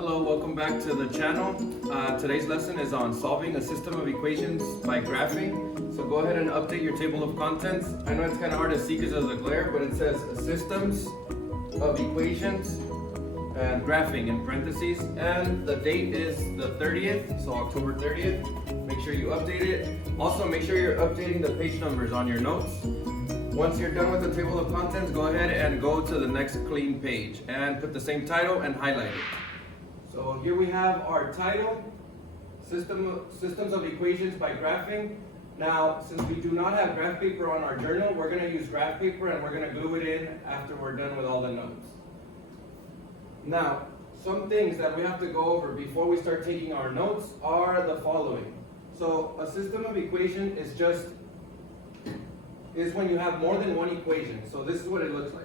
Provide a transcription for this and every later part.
Hello, welcome back to the channel. Today's lesson is on solving a system of equations by graphing. So go ahead and update your table of contents. I know it's kind of hard to see because of the glare, but it says systems of equations and graphing in parentheses. And the date is the 30th, so October 30th. Make sure you update it. Also, make sure you're updating the page numbers on your notes. Once you're done with the table of contents, go ahead and go to the next clean page and put the same title and highlight it. So here we have our title, Systems of Equations by Graphing. Now, since we do not have graph paper on our journal, we're going to use graph paper and we're going to glue it in after we're done with all the notes. Now, some things that we have to go over before we start taking our notes are the following. So a system of equation is when you have more than one equation. So this is what it looks like.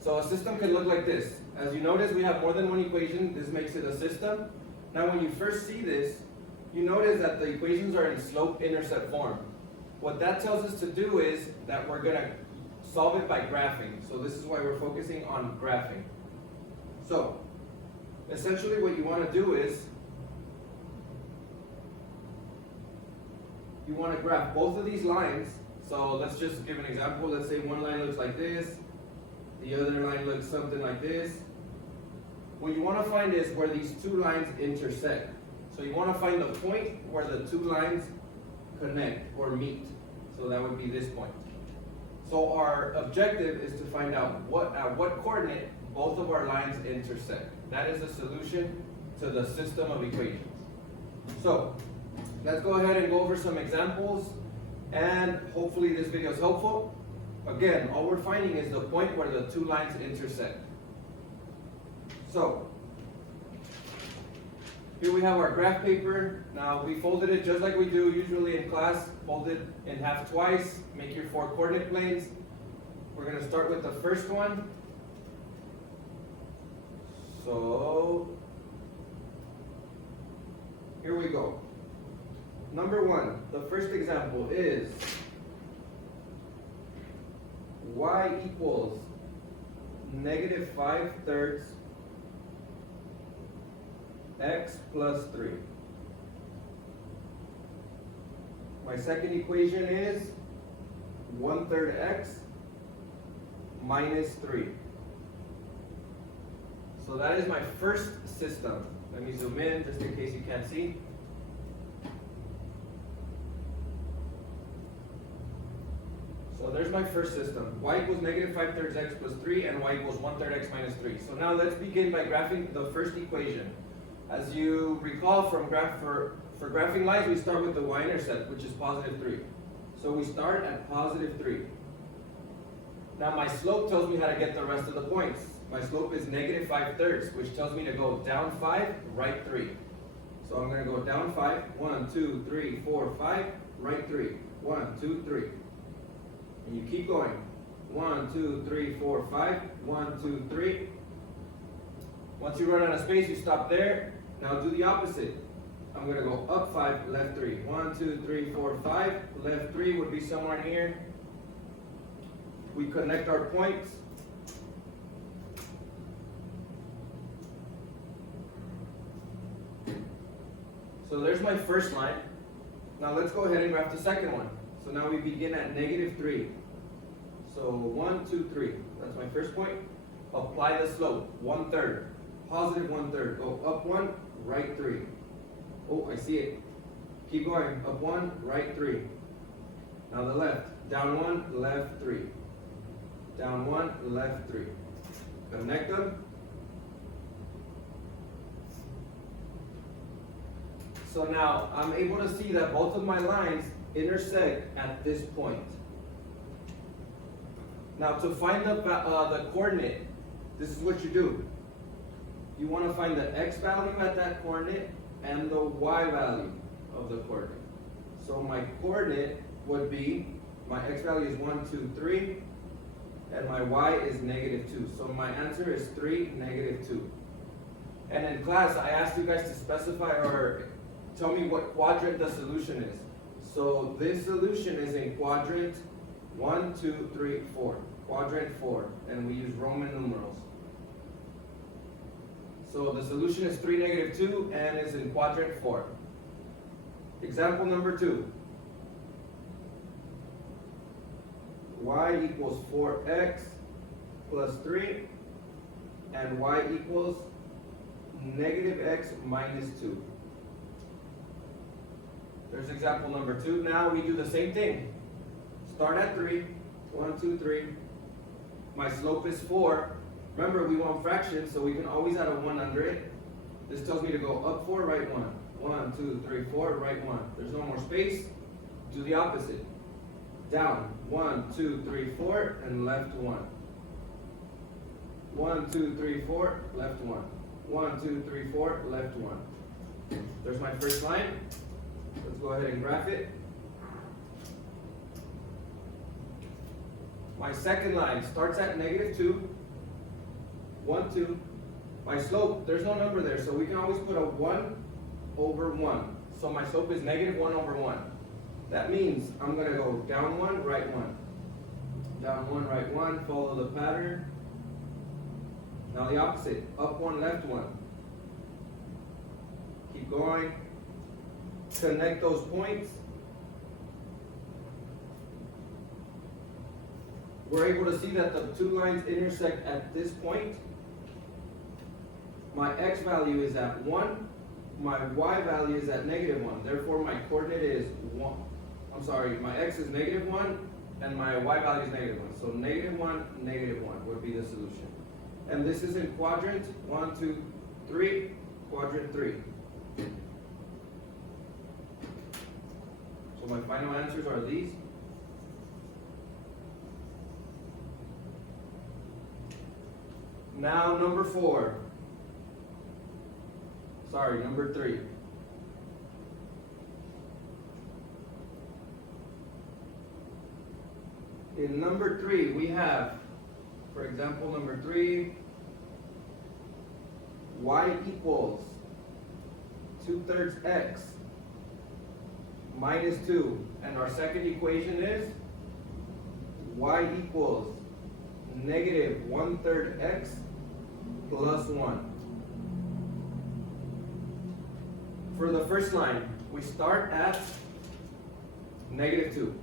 So a system can look like this. As you notice, we have more than one equation. This makes it a system. Now when you first see this, you notice that the equations are in slope-intercept form. What that tells us to do is that we're going to solve it by graphing. So this is why we're focusing on graphing. So essentially what you want to do is you want to graph both of these lines. So let's just give an example. Let's say one line looks like this. The other line looks something like this. What you want to find is where these two lines intersect. So you want to find the point where the two lines connect or meet. So that would be this point. So our objective is to find out at what coordinate both of our lines intersect. That is the solution to the system of equations. So let's go ahead and go over some examples, and hopefully this video is helpful. Again, all we're finding is the point where the two lines intersect. So here we have our graph paper. Now we folded it just like we do usually in class. Fold it in half twice. Make your four coordinate planes. We're going to start with the first one. So here we go. Number one, the first example is y equals -5/3 x plus 3. My second equation is 1/3 x minus 3. So that is my first system. Let me zoom in just in case you can't see. So there's my first system. Y equals -5/3 x plus 3 and y equals 1/3 x minus 3. So now let's begin by graphing the first equation. As you recall from for graphing lines, we start with the y-intercept, which is +3. So we start at +3. Now my slope tells me how to get the rest of the points. My slope is -5/3, which tells me to go down 5, right 3. So I'm going to go down 5, 1, 2, 3, 4, 5, right 3, 1, 2, 3. And you keep going. 1, 2, 3, 4, 5, 1, 2, 3. Once you run out of space, you stop there. Now do the opposite. I'm going to go up 5, left 3. 1, 2, 3, 4, 5. Left 3 would be somewhere here. We connect our points. So there's my first line. Now let's go ahead and graph the second one. So now we begin at -3. So 1, 2, 3. That's my first point. Apply the slope. 1/3. +1/3. Go up 1, right 3. Oh, I see it. Keep going. Up 1, right 3. Now the left. Down 1, left 3. Down 1, left 3. Connect them. So now I'm able to see that both of my lines intersect at this point. Now to find the coordinate, this is what you do. You want to find the x value at that coordinate and the y value of the coordinate. So my coordinate would be, my x value is 1, 2, 3, and my y is -2. So my answer is 3, -2. And in class, I asked you guys to specify or tell me what quadrant the solution is. So this solution is in quadrant 1, 2, 3, 4. Quadrant 4. And we use Roman numerals. So the solution is 3, negative 2, and is in quadrant 4. Example number 2. Y equals 4x plus 3, and y equals negative x minus 2. There's example number 2. Now we do the same thing. Start at 3. 1, 2, 3. My slope is 4. Remember, we want fractions, so we can always add a 1 under it. This tells me to go up 4, right 1. 1, 2, 3, 4, right 1. There's no more space. Do the opposite. Down. 1, 2, 3, 4, and left 1. 1, 2, 3, 4, left 1. 1, 2, 3, 4, left 1. There's my first line. Let's go ahead and graph it. My second line starts at negative 2. 1, 2. My slope, there's no number there, so we can always put a 1 over 1. So my slope is negative 1 over 1. That means I'm going to go down 1, right 1. Down 1, right 1, follow the pattern. Now the opposite, up 1, left 1. Keep going. Connect those points. We're able to see that the two lines intersect at this point. My x value is at 1. My y value is at negative 1. Therefore, my coordinate is 1. I'm sorry, my x is negative 1, and my y value is negative 1. So negative 1 would be the solution. And this is in quadrant 1, 2, 3, quadrant 3. So my final answers are these. Now number 4. Sorry, number 3. In number 3, we have, for example, number 3, y equals 2/3 x minus 2. And our second equation is y equals negative 1/3 x plus 1. For the first line, we start at negative 2.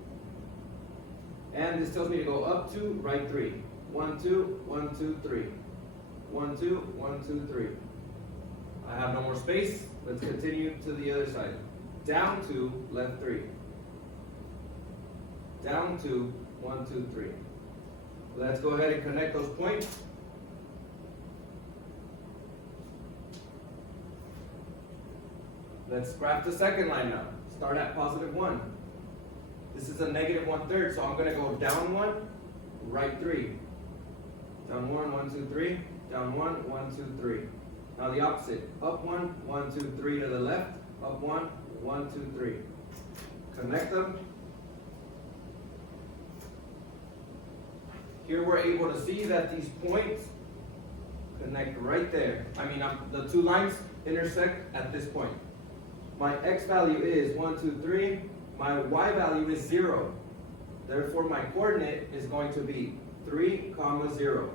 And this tells me to go up 2, right 3. 1, 2, 1, 2, 3. 1, 2, 1, 2, 3. I have no more space. Let's continue to the other side. Down 2, left 3. Down 2, 1, 2, 3. Let's go ahead and connect those points. Let's graph the second line now. Start at positive 1. This is a negative 1/3, so I'm going to go down 1, right 3. Down 1, 1, 2, 3. Down 1, 1, 2, 3. Now the opposite. Up 1, 1, 2, 3 to the left. Up 1, 1, 2, 3. Connect them. Here we're able to see that these points connect right there. The two lines intersect at this point. My x value is 1, 2, 3. My y value is 0. Therefore, my coordinate is going to be 3, 0.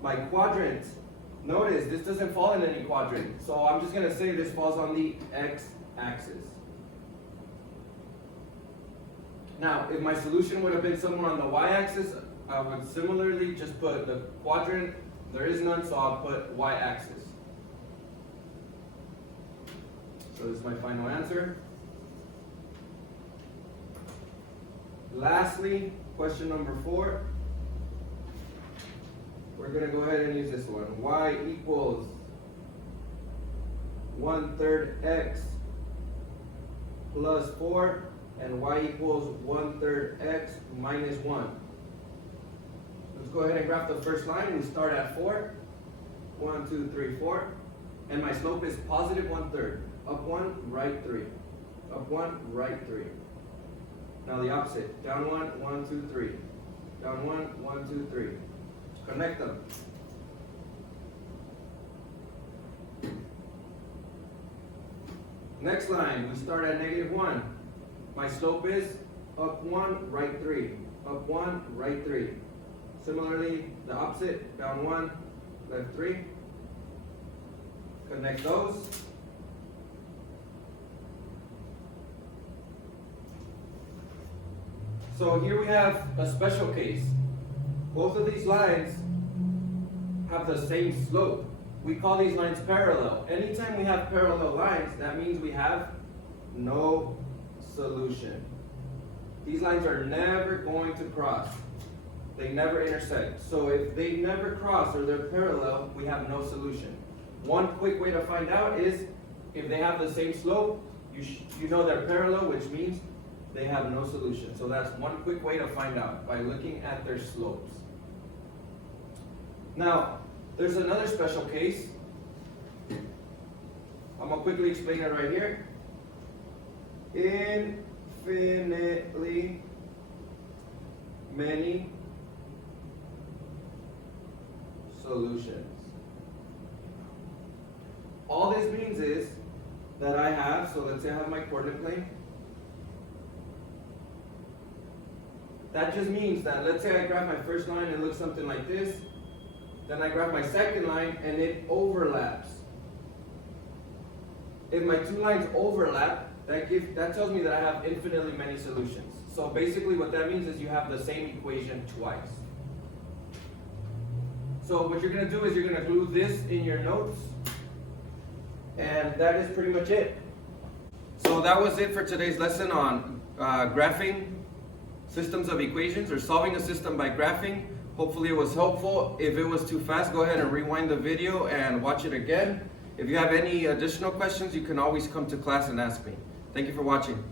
My quadrant, notice this doesn't fall in any quadrant. So I'm just going to say this falls on the x-axis. Now, if my solution would have been somewhere on the y-axis, I would similarly just put the quadrant. There is none, so I'll put y-axis. So this is my final answer. Lastly, question number 4. We're going to go ahead and use this one. Y equals 1/3 x plus 4, and y equals 1/3 x minus 1. Let's go ahead and graph the first line. We start at 4. 1, 2, 3, 4. And my slope is positive 1/3. Up 1, right 3. Up 1, right 3. Now the opposite. Down 1, 1, 2, 3. Down 1, 1, 2, 3. Connect them. Next line, we start at negative 1. My slope is up 1, right 3, up 1, right 3. Similarly, the opposite, down 1, left 3. Connect those. So here we have a special case. Both of these lines have the same slope. We call these lines parallel. Anytime we have parallel lines, that means we have no solution. These lines are never going to cross. They never intersect. So if they never cross or they're parallel, we have no solution. One quick way to find out is if they have the same slope, you know they're parallel, which means they have no solution. So that's one quick way to find out, by looking at their slopes. Now, there's another special case. I'm going to quickly explain it right here. Infinitely many solutions. All this means is that I have, so let's say I have my coordinate plane. That just means that, let's say I graph my first line and it looks something like this. Then I graph my second line and it overlaps. If my two lines overlap, that tells me that I have infinitely many solutions. So basically what that means is you have the same equation twice. So what you're going to do is you're going to glue this in your notes. And that is pretty much it. So that was it for today's lesson on graphing systems of equations, or solving a system by graphing. Hopefully it was helpful. If it was too fast, go ahead and rewind the video and watch it again. If you have any additional questions, you can always come to class and ask me. Thank you for watching.